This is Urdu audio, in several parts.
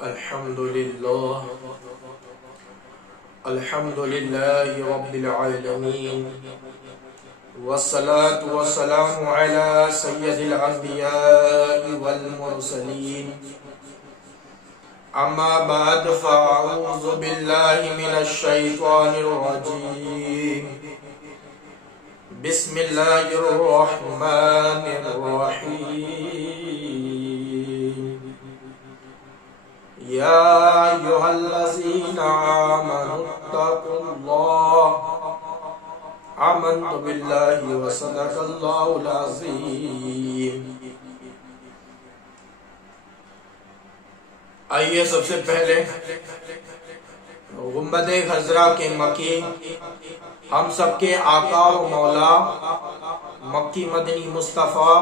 الحمد لله رب العالمين والصلاة والسلام على سيد الأنبياء والمرسلين أما بعد فأعوذ بالله من الشيطان الرجيم بسم الله الرحمن الرحيم يا أيها الذين آمنوا اتقوا الله آمنت بالله وصدق الله العظيم۔ آئیے سب سے پہلے گنبد خضرا کے مکی ہم سب کے آقا و مولا مکی مدنی مصطفیٰ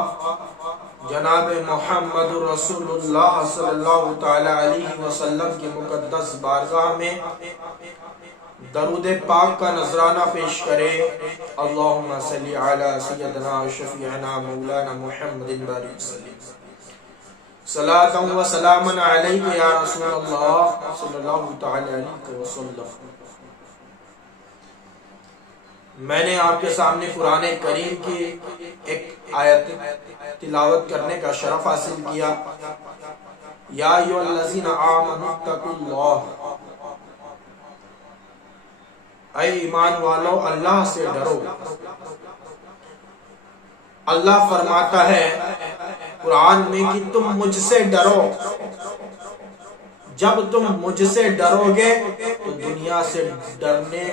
جناب محمد رسول اللہ صلی اللہ تعالی علیہ وسلم کی مقدس بارگاہ میں درود پاک کا نذرانہ پیش کرے۔ اللہم صلی علی سیدنا شفیعنا مولانا محمد بارک صلاۃ و سلام علیک یا رسول اللہ صلی اللہ تعالی علیہ وسلم۔ میں نے آپ کے سامنے قرآن کریم کی ایک آیت تلاوت کرنے کا شرف حاصل کیا۔ یا ایھا الذین آمنوا اتقوا اللہ، اے ایمان والو اللہ سے ڈرو۔ اللہ فرماتا ہے قرآن میں کہ تم مجھ سے ڈرو۔ جب تم مجھ سے ڈرو گے تو دنیا سے ڈرنے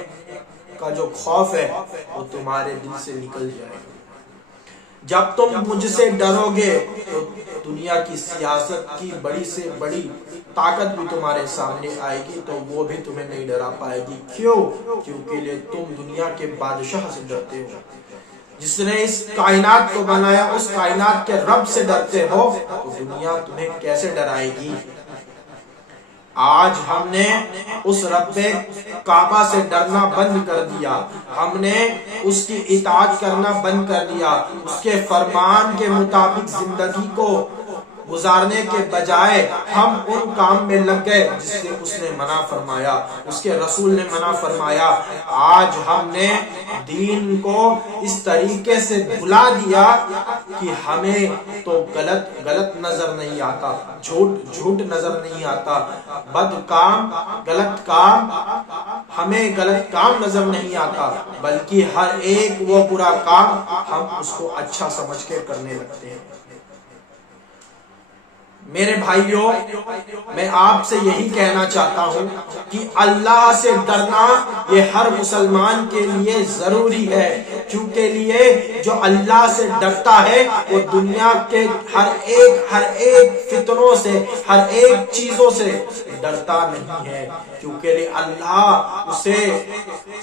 کا جو خوف ہے وہ تمہارے دل سے نکل جائے گا۔ جب تم مجھ سے ڈرو گے تو دنیا کی سیاست کی بڑی سے بڑی طاقت بھی تمہارے سامنے آئے گی تو وہ بھی تمہیں نہیں ڈرا پائے گی۔ کیوں؟ کیونکہ تم دنیا کے بادشاہ سے ڈرتے ہو، جس نے اس کائنات کو بنایا، اس کائنات کے رب سے ڈرتے ہو تو دنیا تمہیں کیسے ڈرائے گی؟ آج ہم نے اس رب کعبہ سے ڈرنا بند کر دیا، ہم نے اس کی اطاعت کرنا بند کر دیا، اس کے فرمان کے مطابق زندگی کو گزارنے کے بجائے ہم ان کام میں لگ گئے جس سے اس نے منع فرمایا، اس کے رسول نے منع فرمایا۔ آج ہم نے دین کو اس طریقے سے بھلا دیا کہ ہمیں تو غلط نظر نہیں آتا، جھوٹ نظر نہیں آتا، بد کام، غلط کام، ہمیں غلط کام نظر نہیں آتا، بلکہ ہر ایک وہ برا کام ہم اس کو اچھا سمجھ کے کرنے لگتے ہیں۔ میرے بھائیوں، میں آپ سے یہی کہنا چاہتا ہوں کہ اللہ سے ڈرنا یہ ہر مسلمان کے لیے ضروری ہے، کیونکہ جو اللہ سے ڈرتا ہے وہ دنیا کے ہر ایک فتنوں سے، ہر ایک چیزوں سے ڈرتا نہیں ہے، کیونکہ اللہ اسے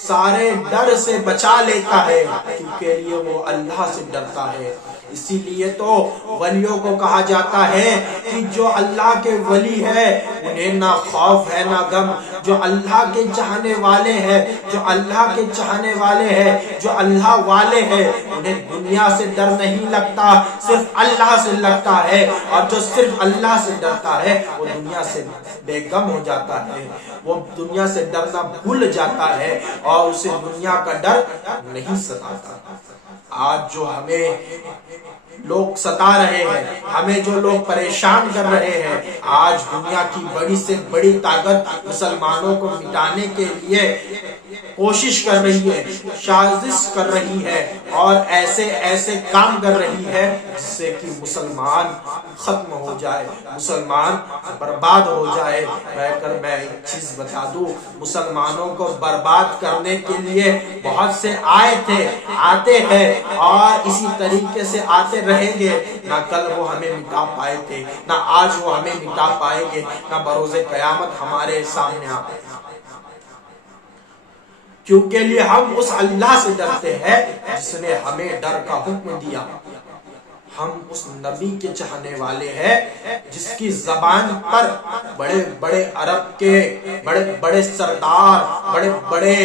سارے ڈر سے بچا لیتا ہے، کیونکہ وہ اللہ سے ڈرتا ہے۔ اسی لیے تو ولیوں کو کہا جاتا ہے کہ جو اللہ کے ولی ہے انہیں نہ خوف ہے نہ غم، جو اللہ کے چاہنے والے ہیں، جو اللہ کے چاہنے والے ہیں، جو اللہ والے ہیں، انہیں دنیا سے ڈر نہیں لگتا، صرف اللہ سے لگتا ہے، اور جو صرف اللہ سے ڈرتا ہے وہ دنیا سے بے غم ہو جاتا ہے، وہ دنیا سے ڈرنا بھول جاتا ہے اور اسے دنیا کا ڈر نہیں ستاتا۔ آج جو ہمیں لوگ ستا رہے ہیں، ہمیں جو لوگ پریشان کر رہے ہیں، آج دنیا کی بڑی سے بڑی طاقت مسلمانوں کو مٹانے کے لیے کوشش کر رہی ہے، سازش کر رہی ہے اور ایسے کام کر رہی ہے جس سے کہ مسلمان ختم ہو جائے، مسلمان برباد ہو جائے۔ میں ایک چیز بتا دوں، مسلمانوں کو برباد کرنے کے لیے بہت سے آتے ہیں اور اسی طریقے سے آتے رہیں گے۔ نہ کل وہ ہمیں مٹا پائے تھے، نہ آج وہ ہمیں مٹا پائیں گے، نہ بروز قیامت ہمارے سامنے آ پائے، کیونکہ ہم اس اللہ سے ڈرتے ہیں جس نے ہمیں ڈر کا حکم دیا، ہم اس نبی کے چاہنے والے ہیں جس کی زبان پر بڑے بڑے عرب کے بڑے بڑے سردار، بڑے بڑے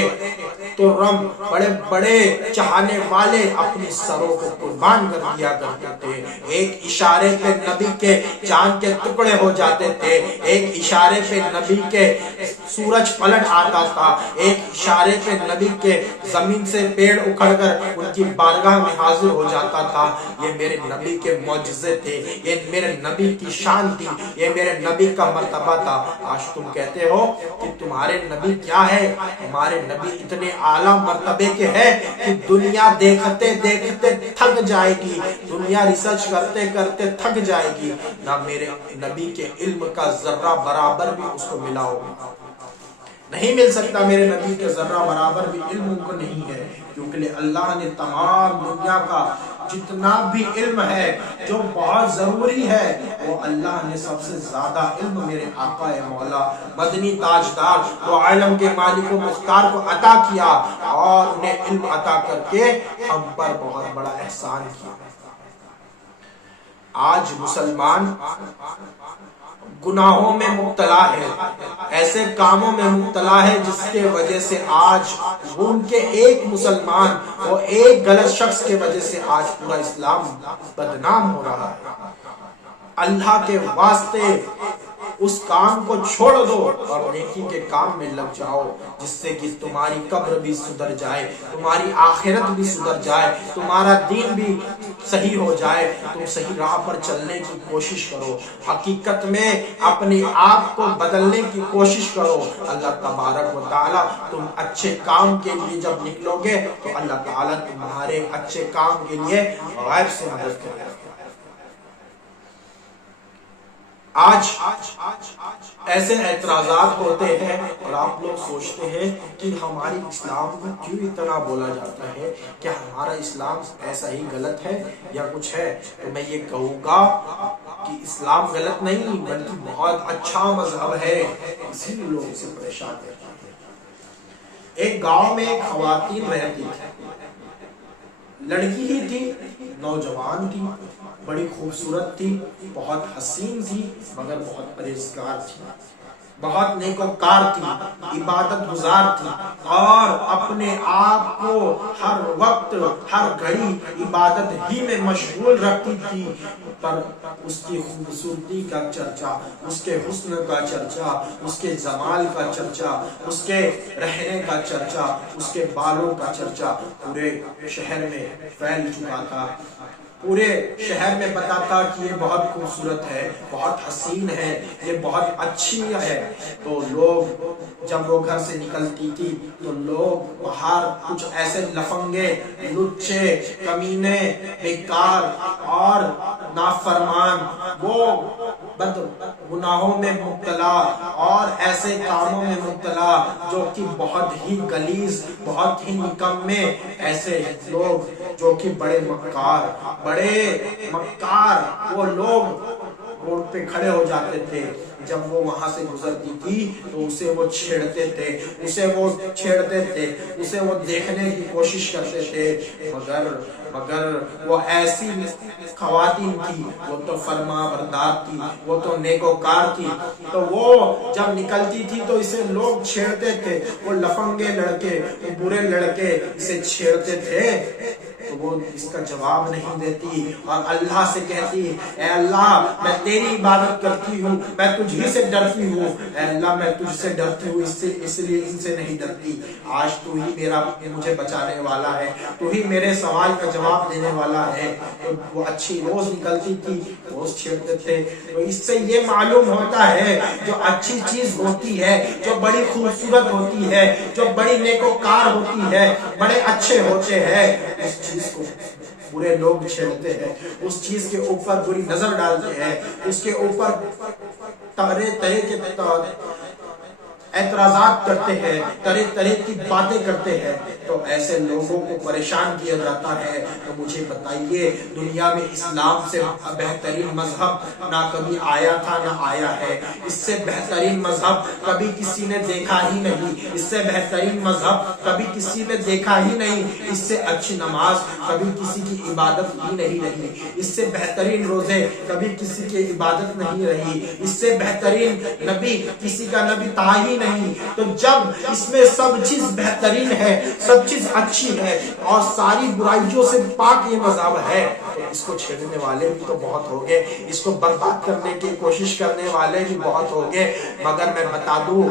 ترم، بڑے بڑے چاہنے والے اپنی سروں کو قربان کر دیا کرتے تھے۔ ایک اشارے پہ نبی کے چاند کے ٹکڑے ہو جاتے تھے، ایک اشارے پہ نبی کے سورج پلٹ آتا تھا، ایک اشارے پہ نبی کے زمین سے پیڑ اکھڑ کر ان کی بارگاہ میں حاضر ہو جاتا تھا۔ یہ میرے نبی کے معجزے تھے، یہ میرے نبی کی شان تھی، یہ میرے نبی کا مرتبہ تھا۔ آج تم کہتے ہو کہ تمہارے نبی کیا ہے؟ ہمارے نبی اتنے اعلیٰ مرتبے کے ہیں کہ دنیا دیکھتے دیکھتے تھک جائے گی، دنیا ریسرچ کرتے کرتے تھک جائے گی، نہ میرے نبی کے علم کا ذرہ برابر بھی اس کو ملا ہوگا۔ نہیں مل سکتا، میرے نبی کے ذرہ برابر بھی علم ان کو نہیں ہے، کیونکہ اللہ نے تمام دنیا کا جتنا بھی علم ہے جو بہت ضروری ہے وہ اللہ نے سب سے زیادہ علم میرے آقا مولا مدنی تاجدار و عالم کے مالک و مختار کو عطا کیا، اور انہیں علم عطا کر کے ہم پر بہت بڑا احسان کیا۔ آج مسلمان گناہوں میں مبتلا ہے، ایسے کاموں میں مبتلا ہے جس کے وجہ سے آج ان کے ایک مسلمان اور ایک غلط شخص کے وجہ سے آج پورا اسلام بدنام ہو رہا ہے۔ اللہ کے واسطے اس کام کو چھوڑ دو اور نیکی کے کام میں لگ جاؤ، جس سے کہ تمہاری قبر بھی سدھر جائے، تمہاری آخرت بھی سدھر جائے، تمہارا دین بھی صحیح ہو جائے، تم صحیح راہ پر چلنے کی کوشش کرو، حقیقت میں اپنے آپ کو بدلنے کی کوشش کرو۔ اللہ تبارک و تعالیٰ تم اچھے کام کے لیے جب نکلو گے تو اللہ تعالیٰ تمہارے اچھے کام کے لیے غیب سے مدد کرے گا۔ آج ایسے اعتراضات ہوتے ہیں اور آپ لوگ سوچتے ہیں کہ ہماری اسلام کو کیوں اتنا بولا جاتا ہے، کیا ہمارا اسلام ایسا ہی غلط ہے یا کچھ ہے؟ تو میں یہ کہوں گا کہ اسلام غلط نہیں بلکہ بہت اچھا مذہب ہے، اسی لیے لوگ اسے پریشان ہیں۔ ایک گاؤں میں ایک خواتین رہتی تھی، لڑکی ہی تھی، نوجوان تھی، بڑی خوبصورت تھی، بہت حسین تھی، مگر بہت پرہیزگار تھی، بہت نیکوکار تھی، عبادت گزار تھی، اور اپنے آپ کو ہر وقت ہر گھڑی عبادت ہی میں مشغول رکھتی تھی۔ پر اس کی خوبصورتی کا چرچا، اس کے حسن کا چرچا، اس کے جمال کا چرچا، اس کے رہنے کا چرچا، اس کے بالوں کا چرچا پورے شہر میں پھیل چکا تھا۔ پورے شہر میں پتا تھا کہ یہ بہت خوبصورت ہے، بہت حسین ہے، یہ بہت اچھی ہے۔ تو لوگ جب وہ گھر سے نکلتی تھی تو لوگ باہر کچھ ایسے لفنگے، لچے، کمینے، بیکار اور نافرمان، وہ بد گناہوں میں مبتلا اور ایسے کاموں میں مبتلا جو کہ بہت ہی غلیظ، بہت ہی نکمے، ایسے لوگ جو کہ بڑے مکار وہ لوگ روڈ پہ کھڑے ہو جاتے تھے۔ جب وہ وہاں سے گزرتی تھی تو اسے وہ چھیڑتے تھے، اسے وہ دیکھنے کی کوشش کرتے تھے، مگر وہ ایسی خواتین تھی، وہ تو فرما بردار تھی، وہ تو نیکوکار تھی، تو وہ جب نکلتی تھی تو اسے لوگ چھیڑتے تھے، وہ لفنگے لڑکے، وہ برے لڑکے اسے چھیڑتے تھے، تو وہ اس کا جواب نہیں دیتی اور اللہ سے کہتی، اے اللہ میں تیری عبادت کرتی ہوں، میں تجھی سے ڈرتی ہوں، اے اللہ میں تجھ سے ڈرتی ہوں، اس لیے ان سے نہیں ڈرتی۔ آج تو ہی مجھے بچانے والا ہے، تو ہی میرے سوال کا جواب دینے والا ہے۔ تو وہ اچھی روز نکلتی تھی، روز چھیڑتے تھے۔ تو اس سے یہ معلوم ہوتا ہے جو اچھی چیز ہوتی ہے، جو بڑی خوبصورت ہوتی ہے، جو بڑی نیکوکار ہوتی ہے، بڑے اچھے ہوتے ہیں، اس چیز کو برے لوگ چھیڑتے ہیں، اس چیز کے اوپر بری نظر ڈالتے ہیں، اس کے اوپر اعتراضات کرتے ہیں، طرح طرح کی باتیں کرتے ہیں، تو ایسے لوگوں کو پریشان کیا جاتا ہے۔ تو مجھے بتائیے دنیا میں اسلام سے بہترین مذہب نہ کبھی آیا تھا نہ آیا ہے، اس سے بہترین مذہب کبھی کسی نے دیکھا ہی نہیں، اس سے بہترین مذہب کبھی کسی نے دیکھا ہی نہیں، اس سے اچھی نماز کبھی کسی کی عبادت ہی نہیں رہی، اس سے بہترین روزے کبھی کسی کی عبادت نہیں رہی، اس سے بہترین نبی کسی کا نبی تھا ہی نہیں۔ تو جب اس میں سب چیز بہترین ہے، سب چیز اچھی ہے اور ساری برائیوں سے پاک یہ مذہب ہے، تو اس کو چھیڑنے والے بھی تو بہت ہو گئے، اس کو برباد کرنے کی کوشش کرنے والے بھی بہت ہو گئے۔ مگر میں بتا دوں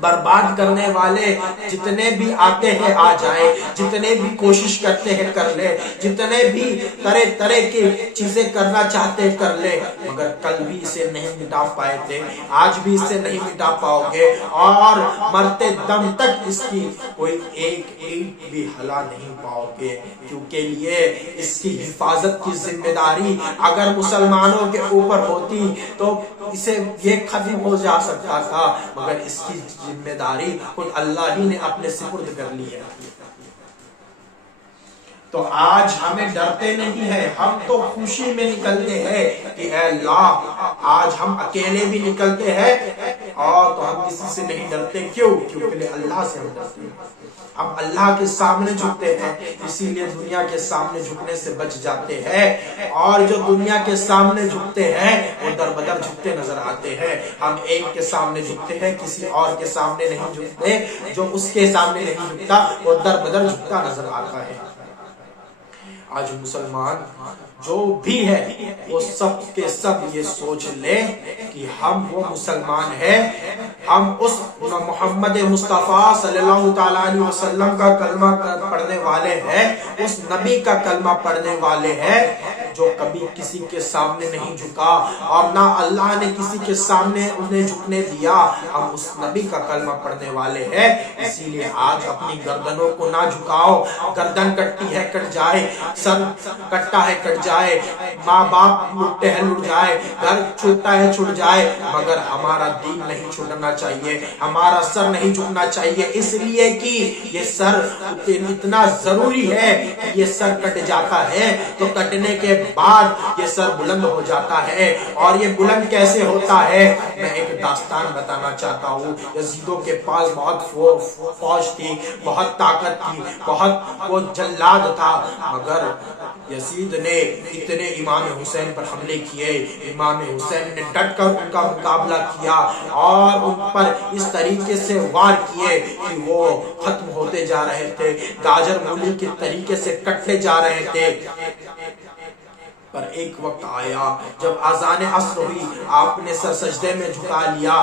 برباد کرنے والے جتنے بھی آتے ہیں آ جائیں، جتنے بھی کوشش کرتے ہیں کر لے، جتنے بھی طرح طرح کی چیزیں کرنا چاہتے ہیں کر لے، مگر کل بھی اسے نہیں مٹا پائے تھے، آج بھی اسے نہیں مٹا پاؤ گے، اور مرتے دم تک اس کی کوئی ایک اینٹ بھی ہلا نہیں پاؤ گے، کیونکہ لیے اس کی حفاظت کی ذمہ داری اگر مسلمانوں کے اوپر ہوتی تو اسے یہ ختم ہو جا سکتا تھا، مگر اس کی ذمہ داری خود اللہ ہی نے اپنے سپرد کر لی ہے۔ تو آج ہمیں ڈرتے نہیں ہیں، ہم تو خوشی میں نکلتے ہیں کہ اے اللہ آج ہم اکیلے بھی نکلتے ہیں اور تو ہم کسی سے نہیں ڈرتے، کیوں؟ کیونکہ اللہ سے ہم ڈرتے ہیں، ہم اللہ کے سامنے جھکتے ہیں، اسی لیے دنیا کے سامنے جھکنے سے بچ جاتے ہیں، اور جو دنیا کے سامنے جھکتے ہیں وہ در بدر جھکتے نظر آتے ہیں۔ ہم ایک کے سامنے جھکتے ہیں، کسی اور کے سامنے نہیں جھکتے، جو اس کے سامنے نہیں جھکتا وہ در بدر جھکتا نظر آتا ہے۔ آج مسلمان جو بھی ہے وہ سب کے سب یہ سوچ لے کہ ہم وہ مسلمان ہیں، ہم اس محمد مصطفیٰ صلی اللہ تعالیٰ علیہ وسلم کا کلمہ پڑھنے والے ہیں، اس نبی کا کلمہ پڑھنے والے ہیں جو کبھی کسی کے سامنے نہیں جھکا اور نہ اللہ نے کسی کے سامنے انہیں جھکنے دیا، ہم اس نبی کا کلمہ پڑھنے والے ہیں۔ اسی لیے آج اپنی گردنوں کو نہ جھکاؤ، گردن کٹتی ہے کٹ جائے، سر کٹتا ہے کٹ جائے، ماں باپ لٹتے ہیں لٹ جائے، گھر چھوٹتا ہے چھوٹ جائے، مگر ہمارا دین نہیں چھوٹنا چاہیے، ہمارا سر نہیں جھکنا چاہیے، اس لیے کہ یہ سر اتنا ضروری ہے کہ یہ سر کٹ جاتا ہے تو کٹنے کے بعد یہ سر بلند ہو جاتا ہے، اور یہ بلند کیسے ہوتا ہے؟ میں ایک داستان بتانا چاہتا ہوں۔ یزیدوں کے پاس بہت فوج تھی، بہت طاقت تھی، بہت وہ جلاد تھا، مگر یزید نے اتنے امام حسین پر حملے کیے، امام حسین نے ڈٹ کر ان کا مقابلہ کیا اور ان پر اس طریقے سے وار کیے کہ وہ ختم ہوتے جا رہے تھے، گاجر مولی کے طریقے سے کٹتے جا رہے تھے۔ پر ایک وقت آیا جب اذان عصر ہوئی، آپ نے سر سجدے میں جھکا لیا،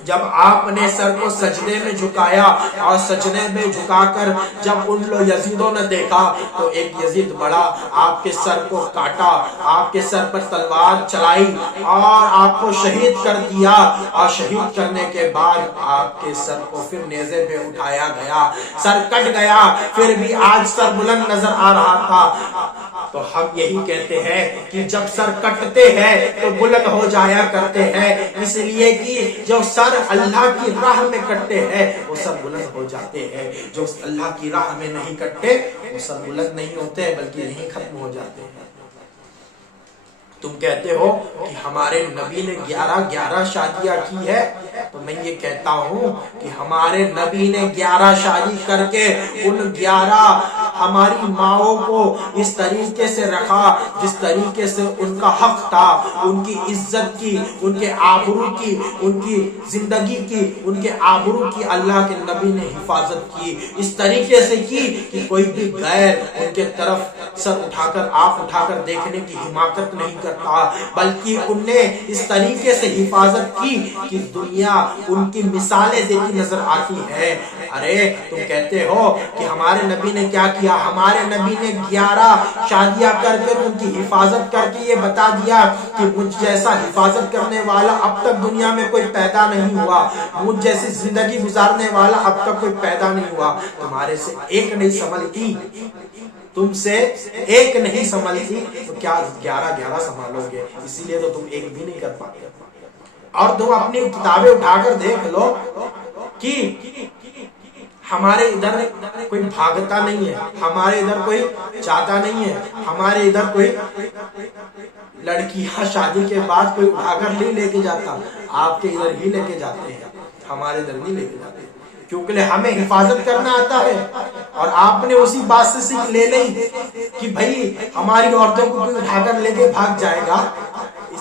جب آپ نے سر کو سجدے میں جھکایا اور سجدے میں جھکا کر جب ان لوگ یزیدوں نے دیکھا تو ایک یزید بڑا آپ کے سر کو کاٹا، آپ کے سر پر تلوار چلائی اور آپ کو شہید کر دیا، اور شہید کرنے کے بعد آپ کے سر کو پھر نیزے پہ اٹھایا گیا، سر کٹ گیا، پھر بھی آج سر بلند نظر آ رہا تھا۔ تو ہم یہی کہتے ہیں کہ جب سر کٹتے ہیں تو بلند ہو جایا کرتے ہیں، اس لیے کہ جو سر اللہ کی راہ میں کٹتے ہیں وہ سر بلند ہو جاتے ہیں، جو اللہ کی راہ میں نہیں کٹتے وہ سر بلند نہیں ہوتے بلکہ یہیں ختم ہو جاتے ہیں۔ تم کہتے ہو کہ ہمارے نبی نے 11 شادیاں کی ہے، تو میں یہ کہتا ہوں کہ ہمارے نبی نے 11 شادی کر کے ان 11 ہماری ماؤں کو اس طریقے سے رکھا جس طریقے سے ان کا حق تھا، ان کی عزت کی، ان کے آبرو کی، ان کی زندگی کی، ان کے آبرو کی اللہ کے نبی نے حفاظت کی، اس طریقے سے کی کہ کوئی بھی غیر ان کے طرف سر اٹھا کر آنکھ اٹھا کر دیکھنے کی حماقت نہیں کرتا، بلکہ ان نے اس طریقے سے حفاظت کی کہ دنیا ان کی مثالیں دیتی نظر آتی ہے۔ ارے تم کہتے ہو کہ ہمارے نبی نے کیا کیا؟ ہمارے نبی نے 11 شادیاں کر کے ان کی حفاظت کر کے یہ بتا دیا کہ مجھ جیسا حفاظت کرنے والا اب تک دنیا میں کوئی پیدا نہیں ہوا، مجھ جیسی زندگی گزارنے والا اب تک کوئی پیدا نہیں ہوا۔ تمہارے سے ایک نہیں سنبھلتی، تم سے ایک نہیں سنبھلتی تو کیا 11 سنبھالو گے؟ اسی لیے تو تم ایک بھی نہیں کر پاتے۔ اور تم اپنی کتابیں اٹھا کر دیکھ لو کہ ہمارے ادھر کوئی بھاگتا نہیں ہے، ہمارے ادھر کوئی چاہتا نہیں ہے، ہمارے ادھر کوئی لڑکیاں شادی کے بعد کوئی اٹھا کر نہیں لے کے جاتا، آپ کے ادھر ہی لے کے جاتے ہیں، ہمارے ادھر نہیں لے کے جاتے، کیونکہ ہمیں حفاظت کرنا آتا ہے۔ اور آپ نے اسی بات سے سیکھ لے لی کہ بھائی ہماری عورتوں کو کوئی اٹھا کر لے کے بھاگ جائے گا